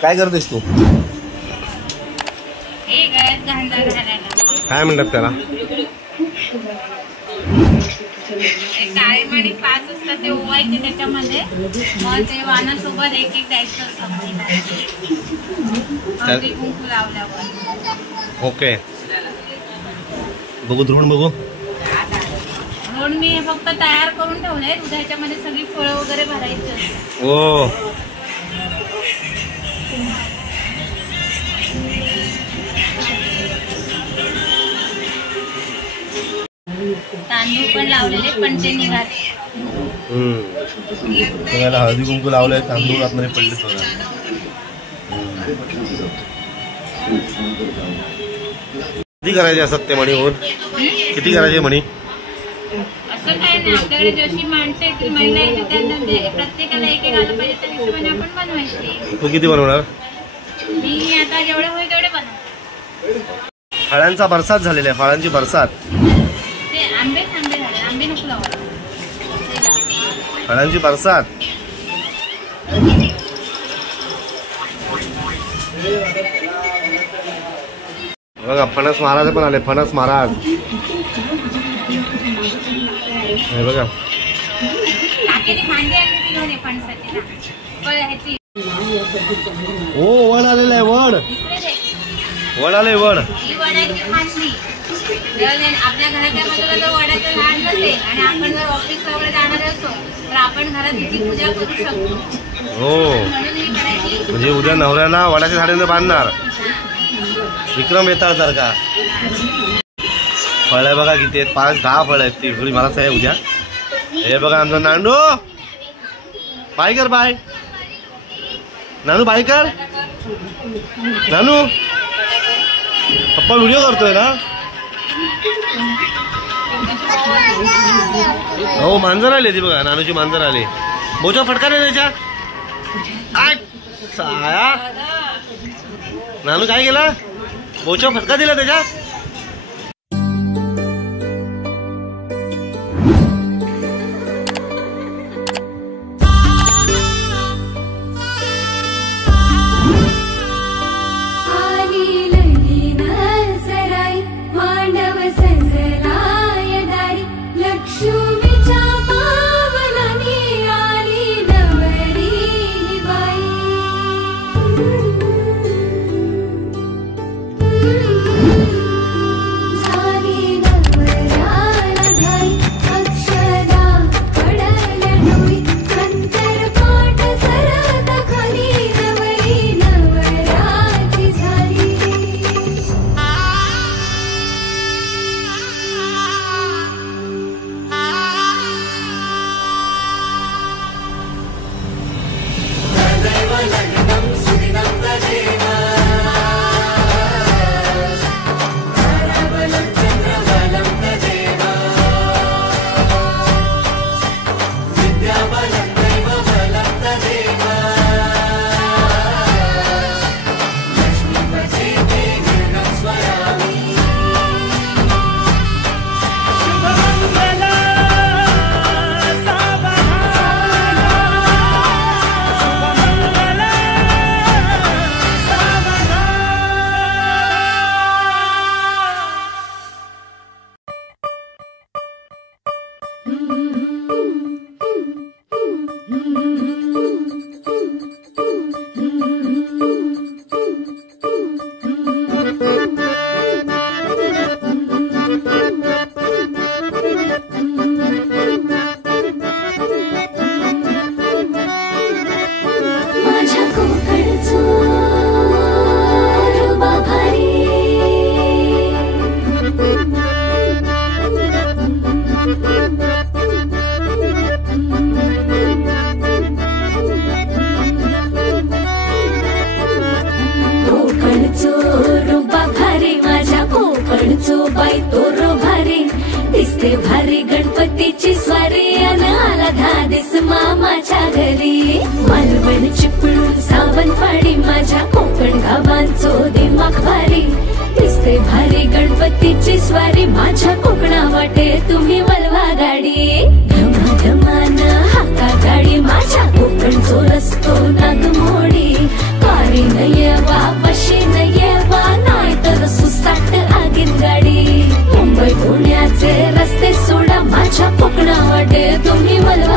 काय करतेस तू? काय म्हणतात त्याला? काळे मणी 5 असतात ते ओवायचे त्याच्यामध्ये, मग ते वाणासोबत एक एक द्यायचं असतं कुंकू लावल्यावर. ओके, बघू द्रोण बघू. द्रोण मी फक्त तयार करून ठेवले. दुधाच्यामध्ये सगळी फळं वगैरे भरायची असतात. ओ तांदूळ पण लावलेले पण ते निघाले. तुम्हाला हळदी कुंकू लावलंय, तांदूळ आतमध्ये पडले. किती करायचे असतात ते मणी? होत किती करायचे मणी? असं काय नाही, आपल्याकडे जशी माणसं येतील, महिला येतील, त्यांना प्रत्येकाला एक एक आलं पाहिजे त्या हिशोबाने आपण बनवायचे. तू किती बनवणार? मी आता जेवढे होईल तेवढे बनवते. फळांचा बरसात झालेला आहे, फळांची बरसात. ते आंबे झाले, आंबे नको लावायला. फळांची बरसात. बघा फणस महाराज पण आले, फणस महाराज. हे बघा ओ वड आलेलं आहे. वड वड आले. वड आपल्या घराच्या बाजूला जर वडाचं झाड नसेल आणि आपण जर ऑफिसला वगैरे जाणार असो तर आपण घरात तिची पूजा करू शकतो. हो, म्हणजे उद्या नवऱ्याला वडाच्या झाडाने बांधणार. विक्रम येताळ सारखा. फळ आहे बघा किती आहेत, 5-10 फळ आहेत. ती थोडी मला आहे उद्या. हे बघा आमचा नांडू. बाय कर, बाय नानू, बाय कर नानू. पप्पा व्हिडिओ करतोय ना. हो मांजर आली ती बघा, नानूची मांजर आली. बोचा फटका नाही त्याच्या. साया नानू काय केला? बोचा फटका दिला त्याच्या. बाई तोरो भारी दिसते भारी गणपतीची स्वारी अन आला धादिस मामाच्या घरी मालवण चिपळूण सावंतवाडी माझ्या कोकण गावांचो दिमाग भारी दिसते भारी गणपतीची स्वारी माझ्या कोकणा वाटे तुम्ही वलवा गाडी धमाधमान हाका गाडी माझ्या कोकणचो रस्तो नागमोडी कारी हे तुम्ही मला